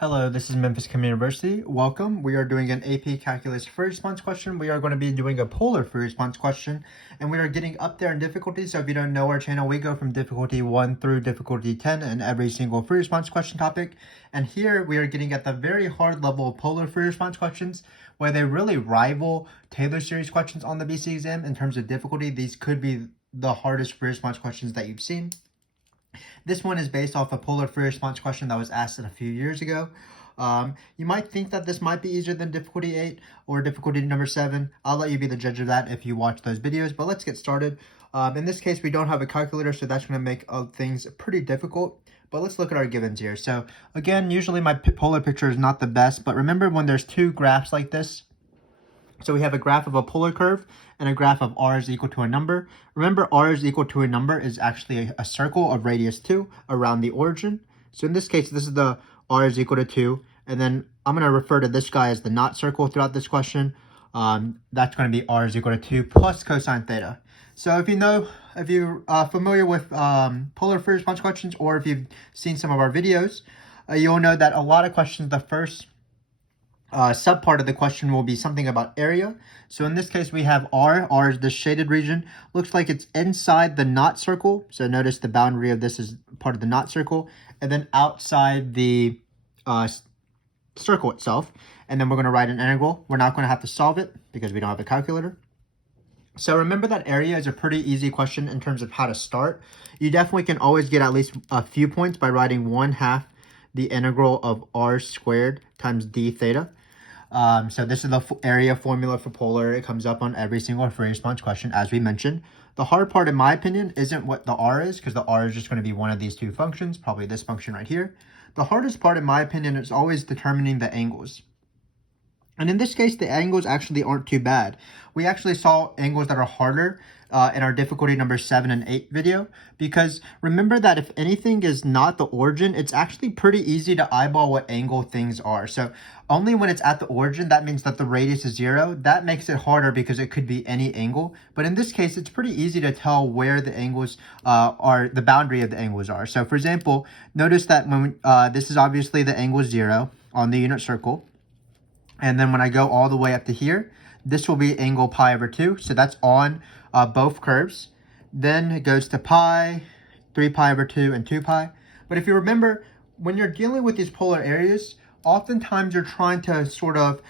Hello, this is Memphis Communiversity. Welcome. We are doing an AP Calculus free response question. We are going to be doing a polar free response question, and we are getting up there in difficulty. So if you don't know our channel, we go from difficulty 1 through difficulty 10 in every single free response question topic. And here we are getting at the very hard level of polar free response questions, where they really rival Taylor series questions on the BC exam in terms of difficulty. These could be the hardest free response questions that you've seen. This one is based off a polar free response question that was asked a few years ago. You might think that this might be easier than difficulty 8 or difficulty number 7. I'll let you be the judge of that if you watch those videos, but let's get started. In this case, we don't have a calculator, so that's going to make things pretty difficult. But let's look at our givens here. So again, usually my polar picture is not the best, but remember when there's two graphs like this, so we have a graph of a polar curve and a graph of r is equal to a number. Remember, r is equal to a number is actually a circle of radius 2 around the origin. So in this case, this is the r is equal to 2. And then I'm going to refer to this guy as the not circle throughout this question. That's going to be r is equal to 2 plus cosine theta. So if you're familiar with polar free response questions, or if you've seen some of our videos, you'll know that a lot of questions, the first subpart of the question will be something about area. So in this case, we have R. R is the shaded region. Looks like it's inside the not circle. So notice the boundary of this is part of the not circle. And then outside the circle itself. And then we're going to write an integral. We're not going to have to solve it because we don't have a calculator. So remember that area is a pretty easy question in terms of how to start. You definitely can always get at least a few points by writing 1/2 the integral of r squared times d theta. So this is the area formula for polar. It comes up on every single free response question, as we mentioned. The hard part, in my opinion, isn't what the r is, because the r is just going to be one of these two functions, probably this function right here. The hardest part, in my opinion, is always determining the angles. And in this case, the angles actually aren't too bad. We actually saw angles that are harder in our difficulty number 7 and 8 video, because remember that if anything is not the origin, it's actually pretty easy to eyeball what angle things are. So only when it's at the origin, that means that the radius is 0. That makes it harder because it could be any angle. But in this case, it's pretty easy to tell where the angles are, the boundary of the angles are. So for example, notice that when this is obviously the angle 0 on the unit circle. And then when I go all the way up to here, this will be angle pi over 2. So that's on both curves. Then it goes to pi, 3 pi over 2, and 2 pi. But if you remember, when you're dealing with these polar areas, oftentimes you're trying to sort of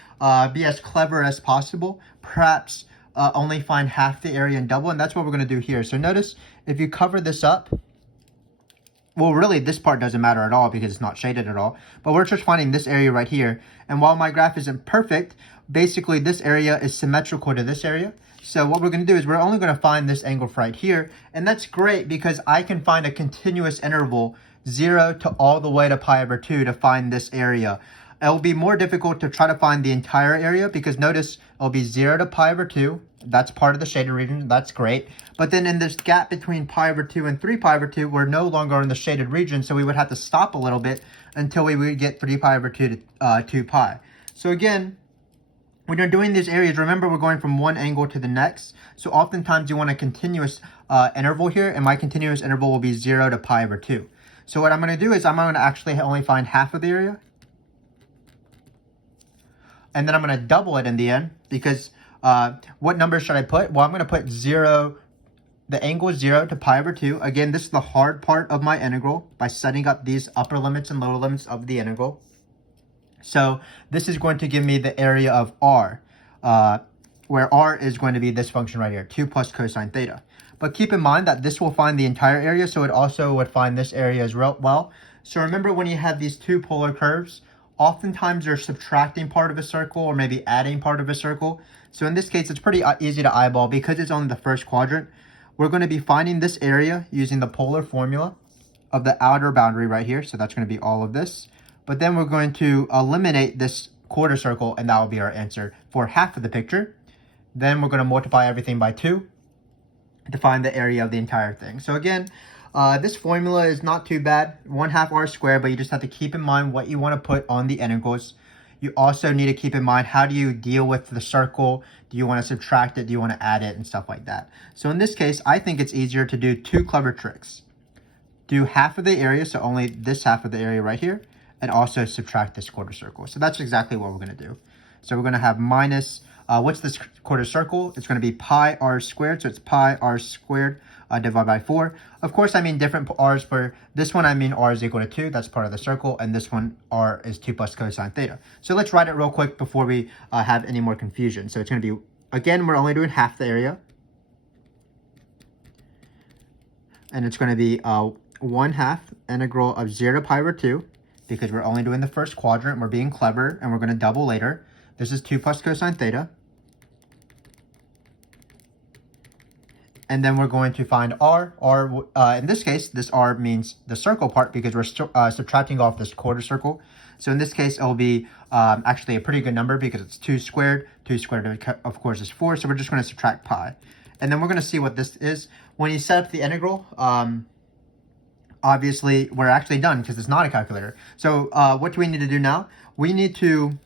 be as clever as possible. Perhaps only find half the area and double. And that's what we're going to do here. So notice, if you cover this up, well, really, this part doesn't matter at all because it's not shaded at all. But we're just finding this area right here. And while my graph isn't perfect, basically this area is symmetrical to this area. So what we're going to do is we're only going to find this angle right here. And that's great because I can find a continuous interval 0 to all the way to pi over 2 to find this area. It'll be more difficult to try to find the entire area because notice it'll be 0 to pi over 2. That's part of the shaded region. That's great. But then in this gap between pi over 2 and 3 pi over 2, we're no longer in the shaded region. So we would have to stop a little bit until we would get 3 pi over 2 to 2 pi. So again, when you're doing these areas, remember we're going from one angle to the next. So oftentimes you want a continuous interval here. And my continuous interval will be 0 to pi over 2. So what I'm going to do is I'm going to actually only find half of the area. And then I'm going to double it in the end because what number should I put? Well, I'm going to put 0. The angle is 0 to pi over 2. Again, this is the hard part of my integral by setting up these upper limits and lower limits of the integral. So this is going to give me the area of r, where r is going to be this function right here, 2 plus cosine theta. But keep in mind that this will find the entire area, so it also would find this area as well. So remember when you have these two polar curves, oftentimes you're subtracting part of a circle or maybe adding part of a circle. So in this case, it's pretty easy to eyeball because it's only the first quadrant. We're going to be finding this area using the polar formula of the outer boundary right here. So that's going to be all of this. But then we're going to eliminate this quarter circle, and that will be our answer for half of the picture. Then we're going to multiply everything by 2 to find the area of the entire thing. So again, this formula is not too bad, 1/2 r squared, but you just have to keep in mind what you want to put on the integrals. You also need to keep in mind, how do you deal with the circle? Do you want to subtract it? Do you want to add it? And stuff like that. So in this case, I think it's easier to do two clever tricks. Do half of the area, so only this half of the area right here, and also subtract this quarter circle. So that's exactly what we're going to do. So we're going to have minus, what's this quarter circle? It's going to be pi r squared. So it's pi r squared divided by 4. Of course, I mean different r's. For this one, I mean r is equal to 2. That's part of the circle. And this one, r is 2 plus cosine theta. So let's write it real quick before we have any more confusion. So it's going to be, again, we're only doing half the area. And it's going to be 1/2 integral of 0 to pi over 2, because we're only doing the first quadrant. We're being clever, and we're going to double later. This is 2 plus cosine theta. And then we're going to find r. In this case, this r means the circle part, because we're subtracting off this quarter circle. So in this case, it'll be actually a pretty good number, because it's 2 squared. 2 squared, of course, is 4. So we're just going to subtract pi. And then we're going to see what this is. When you set up the integral, obviously, we're actually done because it's not a calculator. So what do we need to do now? We need to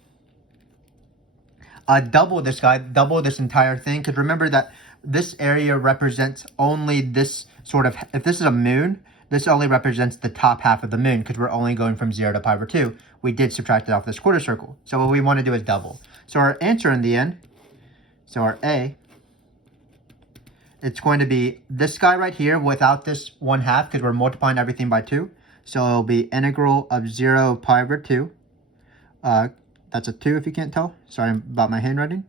double this guy, double this entire thing. Because remember that this area represents only this sort of, if this is a moon, this only represents the top half of the moon, because we're only going from 0 to pi over 2. We did subtract it off this quarter circle. So what we want to do is double. So our answer in the end, so our A, it's going to be this guy right here without this 1/2, because we're multiplying everything by 2. So it'll be integral of 0 pi over 2. That's a 2 if you can't tell. Sorry about my handwriting.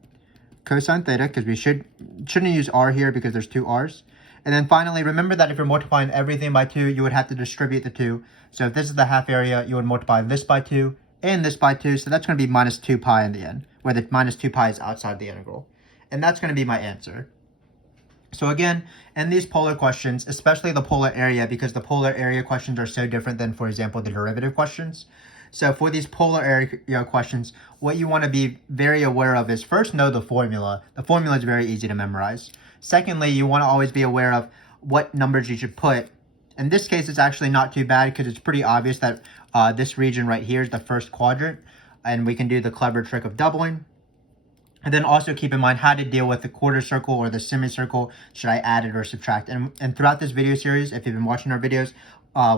Cosine theta, because we shouldn't use r here because there's 2 r's. And then finally, remember that if you're multiplying everything by 2, you would have to distribute the 2. So if this is the half area, you would multiply this by 2 and this by 2. So that's going to be minus 2 pi in the end, where the minus 2 pi is outside the integral. And that's going to be my answer. So again, in these polar questions, especially the polar area, because the polar area questions are so different than, for example, the derivative questions. So for these polar area questions, what you want to be very aware of is first know the formula. The formula is very easy to memorize. Secondly, you want to always be aware of what numbers you should put. In this case, it's actually not too bad, because it's pretty obvious that this region right here is the first quadrant, and we can do the clever trick of doubling. And then also keep in mind how to deal with the quarter circle or the semicircle. Should I add it or subtract? And throughout this video series, if you've been watching our videos,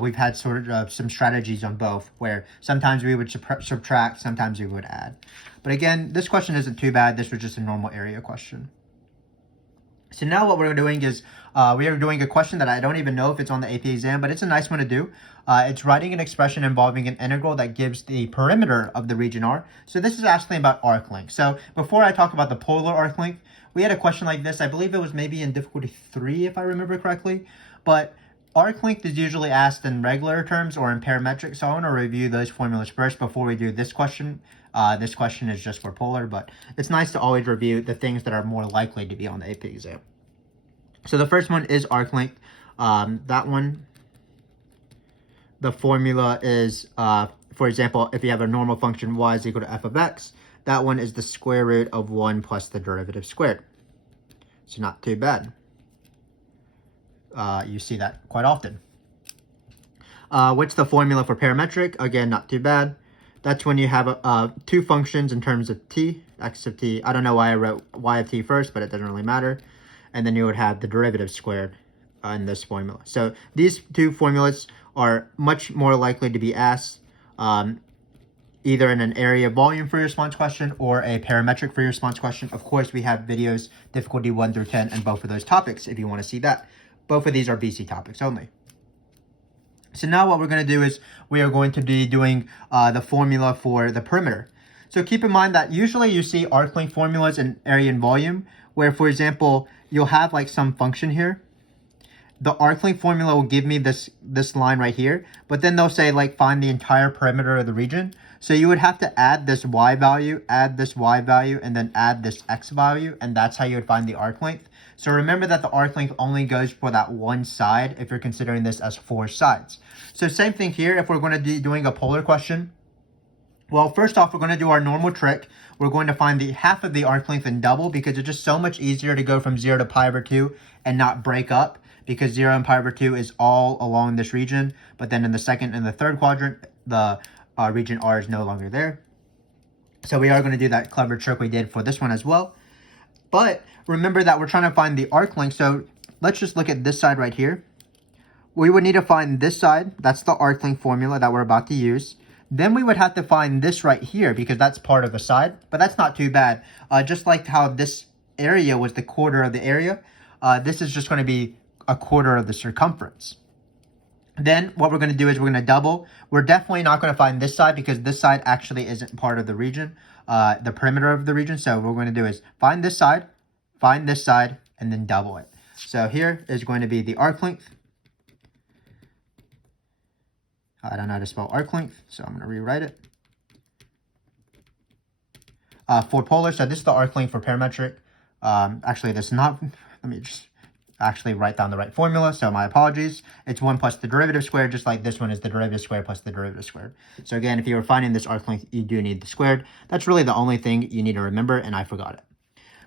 we've had sort of some strategies on both, where sometimes we would subtract, sometimes we would add. But again, this question isn't too bad. This was just a normal area question. So now what we're doing is we are doing a question that I don't even know if it's on the AP exam, but it's a nice one to do. It's writing an expression involving an integral that gives the perimeter of the region R. So this is asking about arc length. So before I talk about the polar arc length, we had a question like this. I believe it was maybe in difficulty 3, if I remember correctly. But arc length is usually asked in regular terms or in parametric. So I want to review those formulas first before we do this question. This question is just for polar, but it's nice to always review the things that are more likely to be on the AP exam. So the first one is arc length. That one, the formula is, for example, if you have a normal function y is equal to f of x, that one is the square root of 1 plus the derivative squared. So not too bad. You see that quite often. What's the formula for parametric? Again, not too bad. That's when you have two functions in terms of t, x of t. I don't know why I wrote y of t first, but it doesn't really matter. And then you would have the derivative squared in this formula. So these two formulas are much more likely to be asked either in an area volume free response question or a parametric free response question. Of course, we have videos difficulty 1 through 10 and both of those topics if you want to see that. Both of these are BC topics only. So now what we're going to do is we are going to be doing the formula for the perimeter. So keep in mind that usually you see arc length formulas in area and volume, where, for example, you'll have like some function here. The arc length formula will give me this line right here, but then they'll say like find the entire perimeter of the region. So you would have to add this y value, and then add this x value, and that's how you would find the arc length. So remember that the arc length only goes for that one side if you're considering this as 4 sides. So same thing here if we're going to be doing a polar question. Well, first off, we're going to do our normal trick. We're going to find the half of the arc length and double, because it's just so much easier to go from 0 to pi over 2 and not break up, because 0 and pi over 2 is all along this region. But then in the second and the third quadrant, the region R is no longer there. So we are going to do that clever trick we did for this one as well. But remember that we're trying to find the arc length. So let's just look at this side right here. We would need to find this side. That's the arc length formula that we're about to use. Then we would have to find this right here because that's part of the side, but that's not too bad. Just like how this area was the quarter of the area, this is just going to be a quarter of the circumference. Then what we're going to do is we're going to double. We're definitely not going to find this side because this side actually isn't part of the region, the perimeter of the region. So what we're going to do is find this side, and then double it. So here is going to be the arc length. I don't know how to spell arc length, so I'm going to rewrite it. For polar, so this is the arc length for parametric. Actually, this is not, let me just actually write down the right formula, so my apologies. It's 1 plus the derivative squared, just like this one is the derivative squared plus the derivative squared. So again, if you were finding this arc length, you do need the squared. That's really the only thing you need to remember, and I forgot it.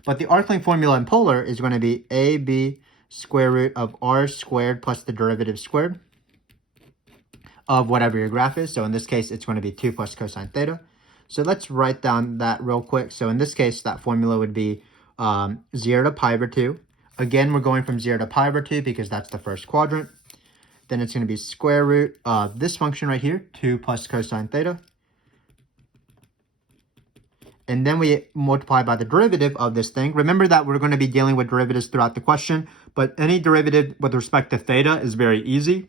But the arc length formula in polar is going to be AB square root of r squared plus the derivative squared of whatever your graph is. So in this case, it's going to be 2 plus cosine theta. So let's write down that real quick. So in this case, that formula would be 0 to pi over 2. Again, we're going from 0 to pi over 2 because that's the first quadrant. Then it's going to be square root of this function right here, 2 plus cosine theta. And then we multiply by the derivative of this thing. Remember that we're going to be dealing with derivatives throughout the question, but any derivative with respect to theta is very easy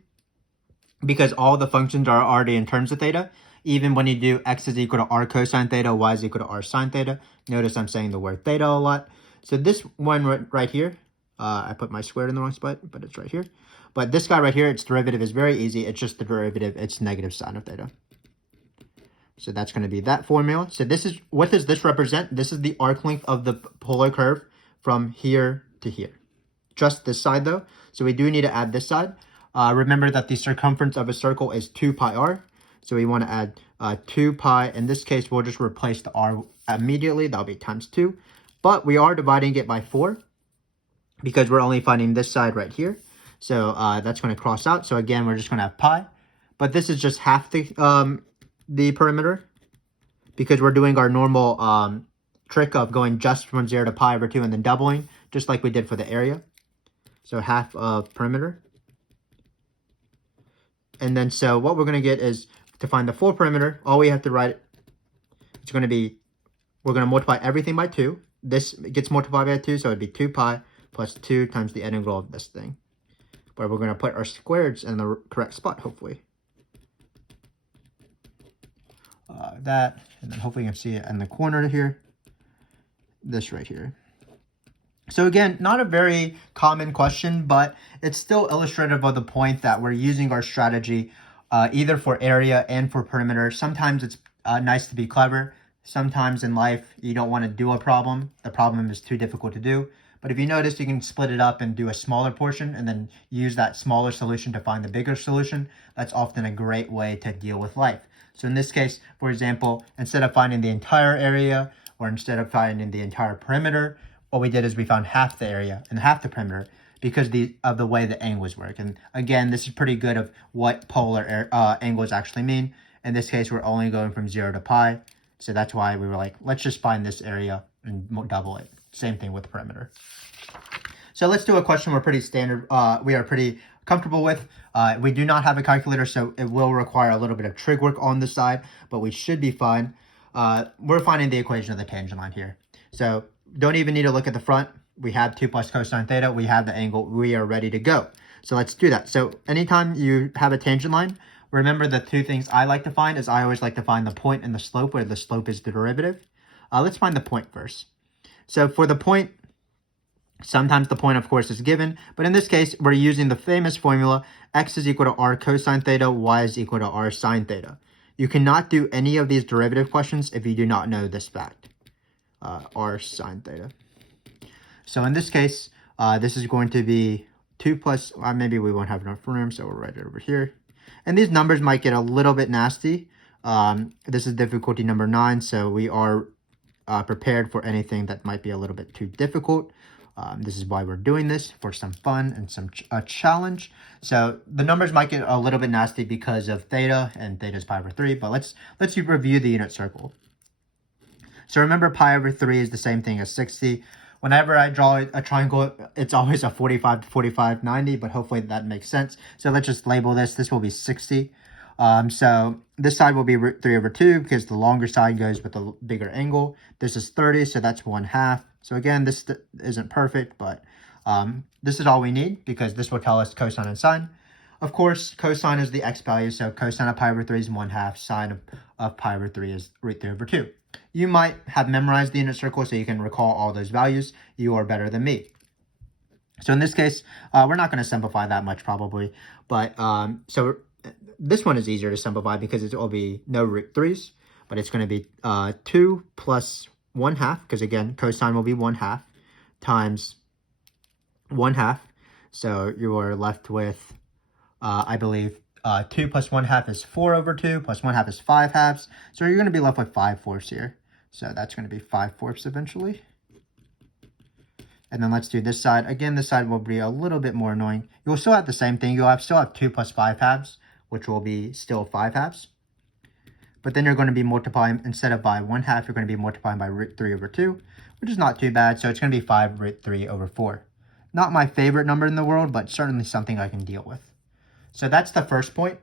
because all the functions are already in terms of theta. Even when you do x is equal to r cosine theta, y is equal to r sine theta. Notice I'm saying the word theta a lot. So this one right here, I put my squared in the wrong spot, but it's right here. But this guy right here, its derivative is very easy. It's just the derivative. It's negative sine of theta. So that's going to be that formula. So this is, what does this represent? This is the arc length of the polar curve from here to here. Just this side though. So we do need to add this side. Remember that the circumference of a circle is 2 pi r. So we want to add 2 pi. In this case, we'll just replace the r immediately. That'll be times 2. But we are dividing it by 4 because we're only finding this side right here. So that's going to cross out. So again, we're just going to have pi. But this is just half the perimeter because we're doing our normal trick of going just from 0 to pi over 2 and then doubling, just like we did for the area. So half of perimeter. And then so what we're going to get is to find the full perimeter, all we have to write, it's going to be, we're going to multiply everything by 2. This gets multiplied by 2, so it'd be 2 pi plus 2 times the integral of this thing. But we're going to put our squareds in the correct spot, hopefully. That, and then hopefully you can see it in the corner here. This right here. So again, not a very common question, but it's still illustrative of the point that we're using our strategy either for area and for perimeter. Sometimes it's nice to be clever. Sometimes in life, you don't want to do a problem. The problem is too difficult to do. But if you notice, you can split it up and do a smaller portion and then use that smaller solution to find the bigger solution. That's often a great way to deal with life. So in this case, for example, instead of finding the entire area or instead of finding the entire perimeter, what we did is we found half the area and half the perimeter because of the way the angles work. And again, this is pretty good of what polar angles actually mean. In this case, we're only going from 0 to pi. So that's why we were like, let's just find this area and double it. Same thing with perimeter. So let's do a question we're pretty standard. We are pretty comfortable with. We do not have a calculator, so it will require a little bit of trig work on the side, but we should be fine. We're finding the equation of the tangent line here. So don't even need to look at the front. We have 2 plus cosine theta. We have the angle. We are ready to go. So let's do that. So anytime you have a tangent line, remember the two things I like to find is I always like to find the point and the slope, where the slope is the derivative. Let's find the point first. So for the point, sometimes the point, of course, is given. But in this case, we're using the famous formula, x is equal to r cosine theta, y is equal to r sine theta. You cannot do any of these derivative questions if you do not know this fact, r sine theta. So in this case, this is going to be 2 plus, maybe we won't have enough room, so we'll write it over here. And these numbers might get a little bit nasty. This is difficulty number 9, so we are prepared for anything that might be a little bit too difficult. This is why we're doing this, for some fun and some challenge. So the numbers might get a little bit nasty because of theta, and theta is pi over 3, but let's review the unit circle. So remember, pi over 3 is the same thing as 60. Whenever I draw a triangle, it's always a 45 to 45, 90, but hopefully that makes sense. So let's just label this. This will be 60. So this side will be root 3 over 2 because the longer side goes with the bigger angle. This is 30, so that's 1/2. So again, this isn't perfect, but this is all we need because this will tell us cosine and sine. Of course, cosine is the x value, so cosine of pi over 3 is 1/2. Sine of pi over 3 is root 3 over 2. You might have memorized the unit circle so you can recall all those values. You are better than me. So in this case, we're not going to simplify that much probably. But so this one is easier to simplify because it will be no root 3's. But it's going to be 2 plus 1/2, because again, cosine will be 1/2 times 1/2. So you are left with, I believe, 2 plus 1/2 is 4 over 2, plus 1/2 is 5/2. So you're going to be left with 5/4 here. So that's going to be 5/4 eventually. And then let's do this side. Again, this side will be a little bit more annoying. You'll still have the same thing. You'll still have 2 plus 5/2, which will be still 5/2. But then you're going to be multiplying, instead of by 1/2, you're going to be multiplying by root 3 over 2, which is not too bad. So it's going to be 5 root 3 over 4. Not my favorite number in the world, but certainly something I can deal with. So that's the first point.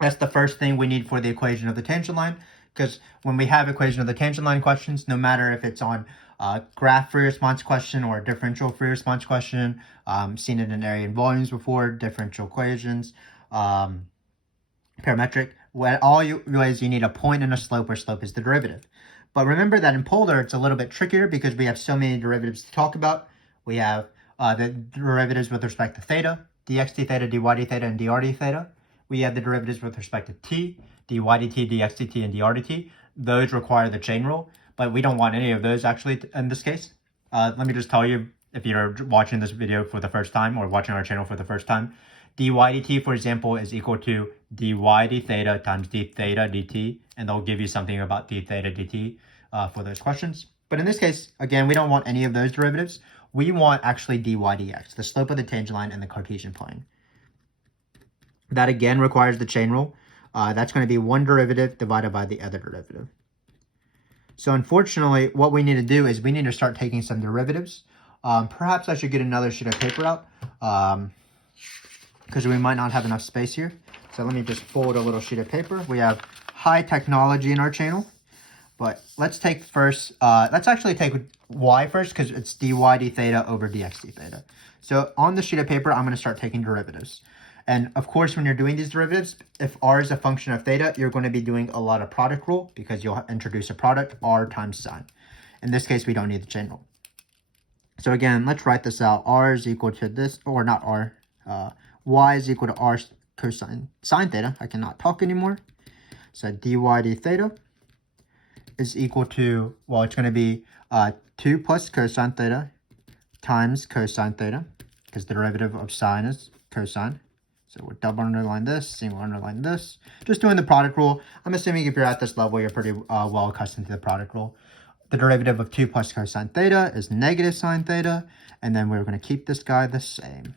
That's the first thing we need for the equation of the tangent line. Because when we have equation of the tangent line questions, no matter if it's on graph free response question or a differential free response question, seen it in area and volumes before, differential equations, parametric, all you realize you need a point and a slope where slope is the derivative. But remember that in polar, it's a little bit trickier because we have so many derivatives to talk about. We have the derivatives with respect to theta, dx d theta, dy d theta, and dr d theta. We have the derivatives with respect to t, dy dt, dx dt, and dr dt. Those require the chain rule, but we don't want any of those actually in this case. Let me just tell you, if you're watching this video for the first time or watching our channel for the first time, dy dt, for example, is equal to dy d theta times d theta dt, and they'll give you something about d theta dt for those questions. But in this case, again, we don't want any of those derivatives. We want actually dy dx, the slope of the tangent line in the Cartesian plane. That again requires the chain rule. That's going to be one derivative divided by the other derivative. So unfortunately, what we need to do is we need to start taking some derivatives. Perhaps I should get another sheet of paper out because we might not have enough space here. So let me just fold a little sheet of paper. We have high technology in our channel. But let's take first, let's actually take y first because it's dy d theta over dx d theta. So on the sheet of paper, I'm going to start taking derivatives. And of course, when you're doing these derivatives, if r is a function of theta, you're going to be doing a lot of product rule because you'll introduce a product, r times sine. In this case, we don't need the chain rule. So again, let's write this out. R is equal to this, or not r, y is equal to r cosine sine theta. I cannot talk anymore. So dy d theta is equal to, well, it's going to be 2 plus cosine theta times cosine theta, because the derivative of sine is cosine. So we'll double underline this, single underline this. Just doing the product rule. I'm assuming if you're at this level, you're pretty well accustomed to the product rule. The derivative of 2 plus cosine theta is negative sine theta, and then we're going to keep this guy the same.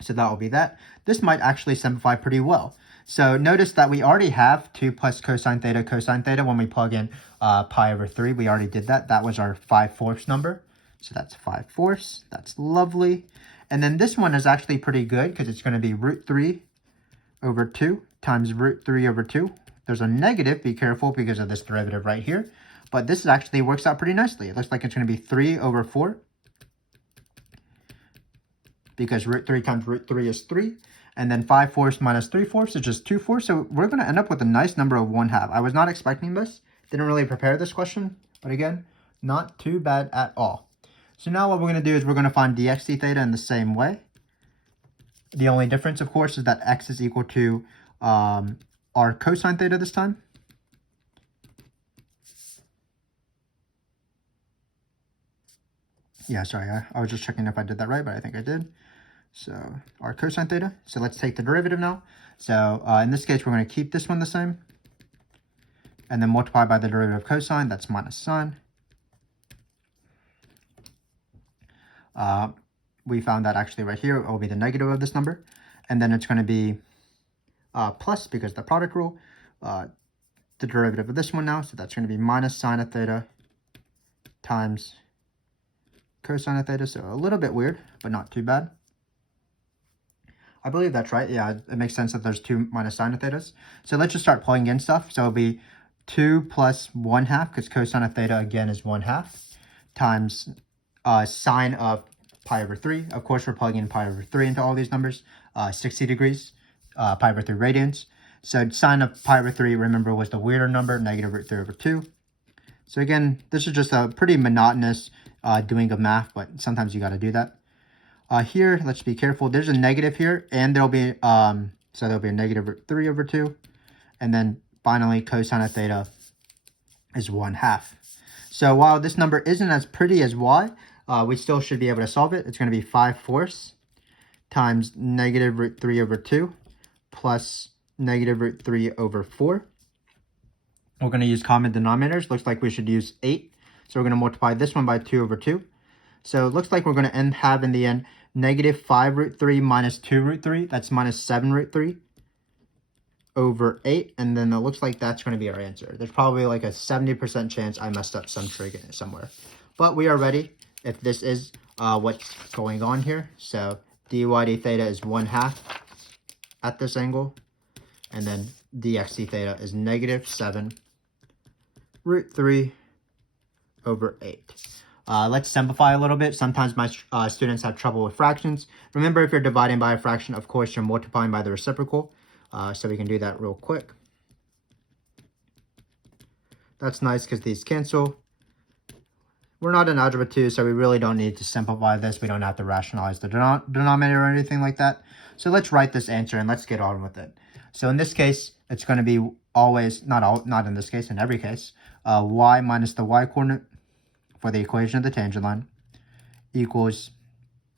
So that will be that. This might actually simplify pretty well. So notice that we already have 2 plus cosine theta when we plug in pi over 3. We already did that. That was our 5/4 number. So that's 5/4. That's lovely. And then this one is actually pretty good because it's going to be root 3 over 2 times root 3 over 2. There's a negative, be careful because of this derivative right here. But this actually works out pretty nicely. It looks like it's going to be 3 over 4. Because root 3 times root 3 is 3. And then 5/4 minus 3/4 is just 2/4. So we're going to end up with a nice number of 1/2. I was not expecting this. Didn't really prepare this question. But again, not too bad at all. So now what we're going to do is we're going to find dx d theta in the same way. The only difference, of course, is that x is equal to our cosine theta this time. Yeah, sorry, I was just checking if I did that right, but I think I did. So our cosine theta. So let's take the derivative now. So in this case, we're going to keep this one the same. And then multiply by the derivative of cosine. That's minus sine. We found that actually right here. It will be the negative of this number. And then it's going to be plus, because the product rule, the derivative of this one now. So that's going to be minus sine of theta times cosine of theta. So a little bit weird, but not too bad. I believe that's right. Yeah, it makes sense that there's 2 minus sine of thetas. So let's just start plugging in stuff. So it'll be 2 plus 1/2, because cosine of theta again is 1/2, times sine of pi over 3. Of course, we're plugging in pi over 3 into all these numbers. 60 degrees, pi over 3 radians. So sine of pi over 3, remember, was the weirder number, negative root 3 over 2. So again, this is just a pretty monotonous doing of math, but sometimes you got to do that. Here, let's be careful. There's a negative here, and there'll be so there'll be a negative root 3 over 2, and then finally cosine of theta is 1/2. So while this number isn't as pretty as y, we still should be able to solve it. It's going to be 5/4 times negative root 3 over 2 plus negative root 3 over 4. We're going to use common denominators. Looks like we should use 8. So we're going to multiply this one by 2 over 2. So it looks like we're going to have in the end negative 5 root 3 minus 2 root 3. That's minus 7 root 3 over 8. And then it looks like that's going to be our answer. There's probably like a 70% chance I messed up some trig somewhere. But we are ready if this is what's going on here. So dy d theta is 1/2 at this angle. And then dx d theta is negative 7 root 3 over 8. Let's simplify a little bit. Sometimes my students have trouble with fractions. Remember, if you're dividing by a fraction, of course, you're multiplying by the reciprocal. So we can do that real quick. That's nice because these cancel. We're not in Algebra 2, so we really don't need to simplify this. We don't have to rationalize the denominator or anything like that. So let's write this answer and let's get on with it. So in this case, it's going to be always, not in this case, in every case, y minus the y coordinate for the equation of the tangent line equals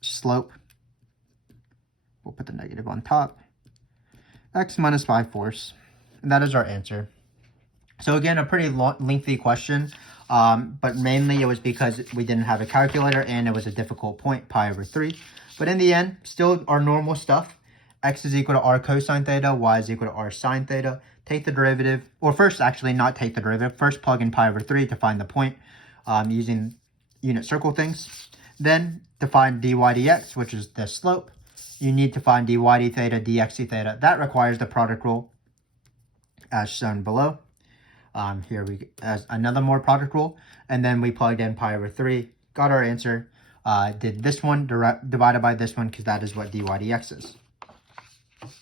slope. We'll put the negative on top. X minus 5/4. And that is our answer. So again, a pretty lengthy question, but mainly it was because we didn't have a calculator and it was a difficult point, pi over 3. But in the end, still our normal stuff. X is equal to r cosine theta, y is equal to r sine theta. Take the derivative, or first actually not take the derivative. First plug in pi over 3 to find the point using unit circle things. Then to find dy dx, which is the slope, you need to find dy d theta, dx d theta. That requires the product rule as shown below. Here we as another more product rule, and then we plugged in pi over 3, got our answer, did this one divided by this one because that is what dy dx is.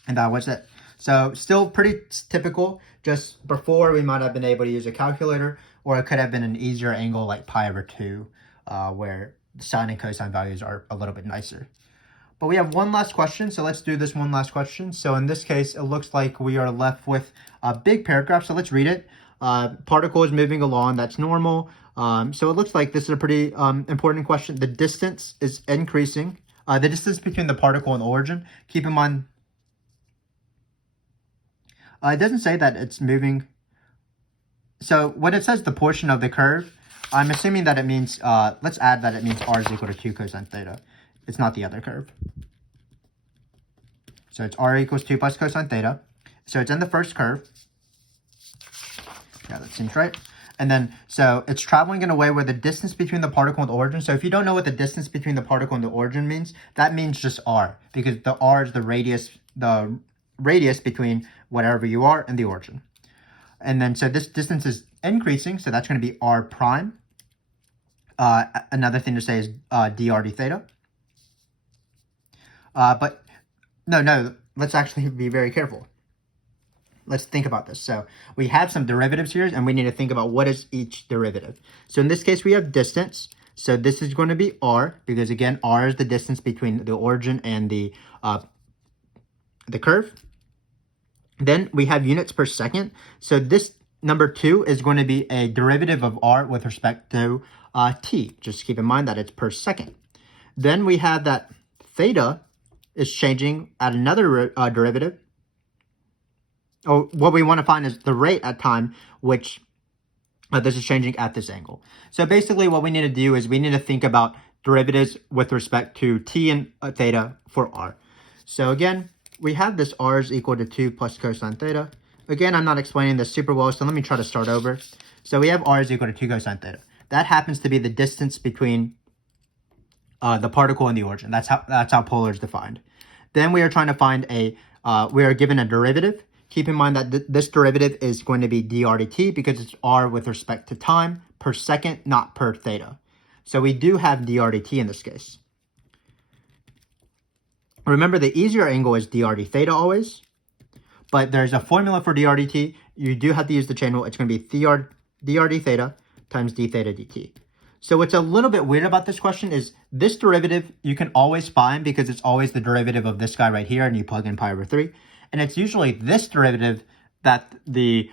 And that was it. So still pretty typical. Just before we might have been able to use a calculator, or it could have been an easier angle like pi over 2, where sine and cosine values are a little bit nicer. But we have one last question, so let's do this one last question. So in this case, it looks like we are left with a big paragraph, so let's read it. Particle is moving along, that's normal. So it looks like this is a pretty important question. The distance is increasing. The distance between the particle and the origin. Keep in mind, it doesn't say that it's moving. So when it says the portion of the curve, I'm assuming that it means, let's add that it means r is equal to 2 cosine theta. It's not the other curve. So it's r equals 2 plus cosine theta. So it's in the first curve. Yeah, that seems right. And then, so it's traveling in a way where the distance between the particle and the origin. So if you don't know what the distance between the particle and the origin means, that means just r, because the r is the radius between whatever you are and the origin. And then, so this distance is increasing, so that's going to be r prime. Another thing to say is dr d theta. But no, let's actually be very careful. Let's think about this. So we have some derivatives here, and we need to think about what is each derivative. So in this case, we have distance. So this is going to be r, because again, r is the distance between the origin and the curve. Then we have units per second. So this number 2 is going to be a derivative of r with respect to t. Just keep in mind that it's per second. Then we have that theta is changing at another derivative. Oh, what we want to find is the rate at time, which this is changing at this angle. So basically what we need to do is we need to think about derivatives with respect to t and theta for r. So again, we have this r is equal to 2 plus cosine theta. Again, I'm not explaining this super well, so let me try to start over. So we have r is equal to 2 cosine theta. That happens to be the distance between the particle and the origin. That's how polar is defined. Then we are trying to find we are given a derivative. Keep in mind that this derivative is going to be dr dt because it's r with respect to time per second, not per theta. So we do have dr dt in this case. Remember, the easier angle is dr d theta always, but there's a formula for dr dt. You do have to use the chain rule. It's going to be dr d theta times d theta dt. So what's a little bit weird about this question is this derivative you can always find because it's always the derivative of this guy right here, and you plug in pi over 3. And it's usually this derivative that the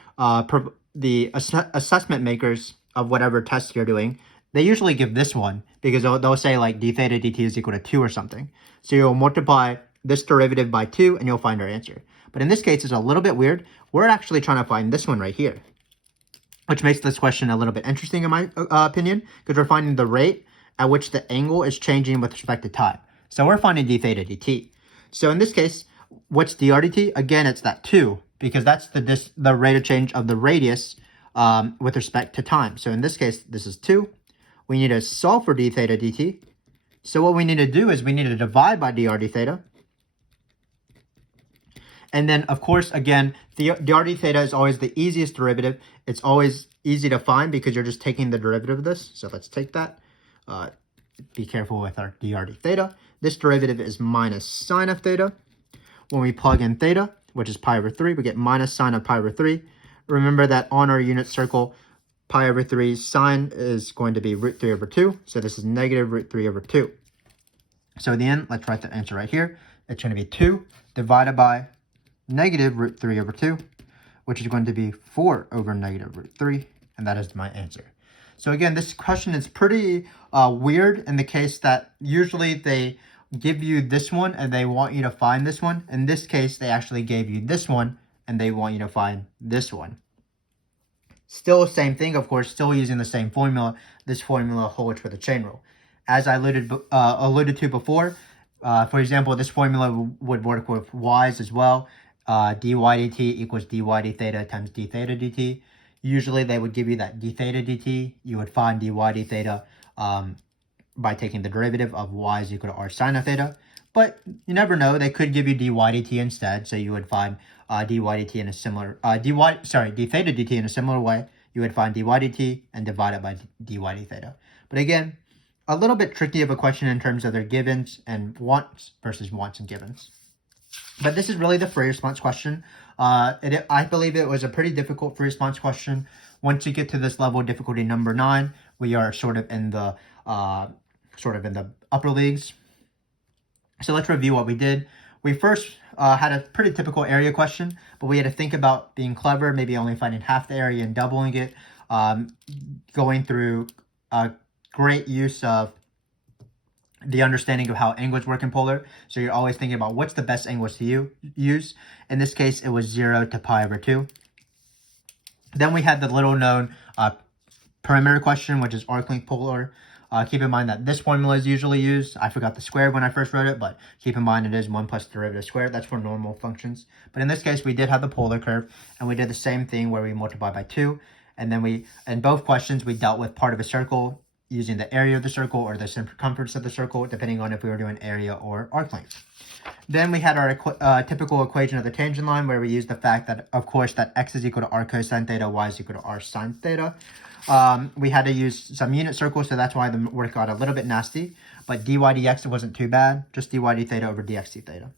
assessment makers of whatever test you're doing, they usually give this one because they'll say like d theta dt is equal to 2 or something. So you'll multiply this derivative by 2 and you'll find our answer. But in this case, it's a little bit weird. We're actually trying to find this one right here, which makes this question a little bit interesting in my opinion, because we're finding the rate at which the angle is changing with respect to time. So we're finding d theta dt. So in this case, what's dr dt? Again, it's that 2, because that's the rate of change of the radius with respect to time. So in this case, this is 2. We need to solve for d theta dt. So what we need to do is we need to divide by dr d theta. And then, of course, again, the dr d theta is always the easiest derivative. It's always easy to find because you're just taking the derivative of this. So let's take that. Be careful with our dr d theta. This derivative is minus sine of theta. When we plug in theta, which is pi over 3, we get minus sine of pi over 3. Remember that on our unit circle, pi over 3 sine is going to be root 3 over 2. So this is negative root 3 over 2. So in the end, let's write the answer right here. It's going to be 2 divided by negative root 3 over 2, which is going to be 4 over negative root 3. And that is my answer. So again, this question is pretty weird in the case that usually they give you this one and they want you to find this one. In this case, they actually gave you this one and they want you to find this one. Still same thing, of course, still using the same formula. This formula holds for the chain rule. As I alluded to before, for example, this formula would work with y's as well. dy dt equals dy d theta times d theta dt. Usually they would give you that d theta dt. You would find dy d theta by taking the derivative of y is equal to r sine of theta. But you never know, they could give you dy dt instead. So you would find dy dt in a similar, d theta dt in a similar way. You would find dy dt and divide it by dy d theta. But again, a little bit tricky of a question in terms of their givens and wants versus wants and givens. But this is really the free response question. I believe it was a pretty difficult free response question. Once you get to this level of difficulty number 9, we are sort of in the upper leagues. So let's review what we did. We first had a pretty typical area question, but we had to think about being clever, maybe only finding half the area and doubling it, going through great use of the understanding of how angles work in polar. So you're always thinking about what's the best angles to use. In this case, it was 0 to pi over 2. Then we had the little known perimeter question, which is arc length polar. Keep in mind that this formula is usually used. I forgot the square when I first wrote it, but keep in mind it is 1 plus derivative squared. That's for normal functions. But in this case, we did have the polar curve, and we did the same thing where we multiply by 2. And then in both questions, we dealt with part of a circle using the area of the circle or the circumference of the circle, depending on if we were doing area or arc length. Then we had our typical equation of the tangent line, where we used the fact that, of course, that x is equal to r cosine theta, y is equal to r sine theta. We had to use some unit circles, so that's why the work got a little bit nasty. But dy dx, it wasn't too bad, just dy d theta over dx d theta.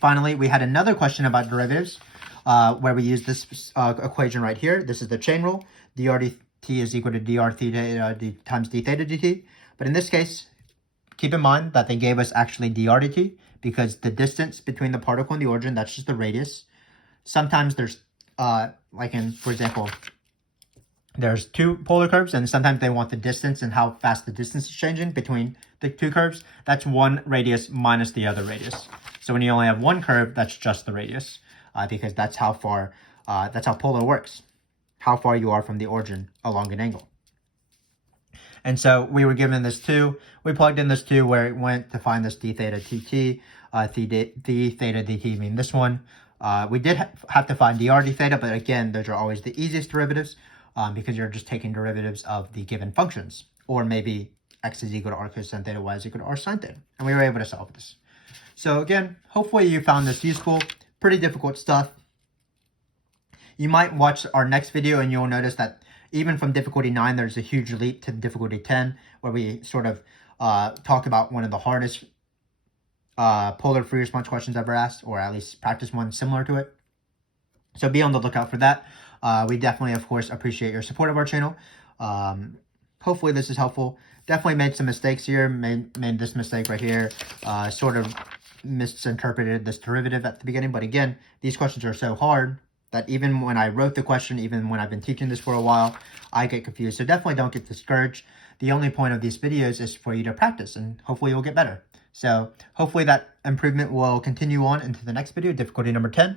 Finally, we had another question about derivatives, where we used this equation right here. This is the chain rule. dr dt is equal to dr theta times d theta dt. But in this case, keep in mind that they gave us actually dr dt, because the distance between the particle and the origin, that's just the radius. Sometimes there's, for example, there's two polar curves, and sometimes they want the distance and how fast the distance is changing between the two curves. That's one radius minus the other radius. So when you only have one curve, that's just the radius, because that's how polar works, how far you are from the origin along an angle. And so we were given this 2. We plugged in this 2 where it went to find this d theta dt, d theta dt mean this one. We did have to find dr d theta, but again, those are always the easiest derivatives, because you're just taking derivatives of the given functions. Or maybe x is equal to r cosine theta, y is equal to r sine theta. And we were able to solve this. So again, hopefully you found this useful. Pretty difficult stuff. You might watch our next video and you'll notice that even from difficulty 9, there's a huge leap to difficulty 10, where we sort of talk about one of the hardest polar free response questions ever asked, or at least practice one similar to it. So be on the lookout for that. We definitely, of course, appreciate your support of our channel. Hopefully this is helpful. Definitely made some mistakes here. Made this mistake right here. Sort of misinterpreted this derivative at the beginning. But again, these questions are so hard that even when I wrote the question, even when I've been teaching this for a while, I get confused. So definitely don't get discouraged. The only point of these videos is for you to practice, and hopefully you'll get better. So hopefully that improvement will continue on into the next video, difficulty number 10.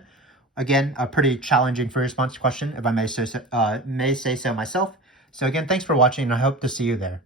Again, a pretty challenging free response question, if I may say so myself. So again, thanks for watching, and I hope to see you there.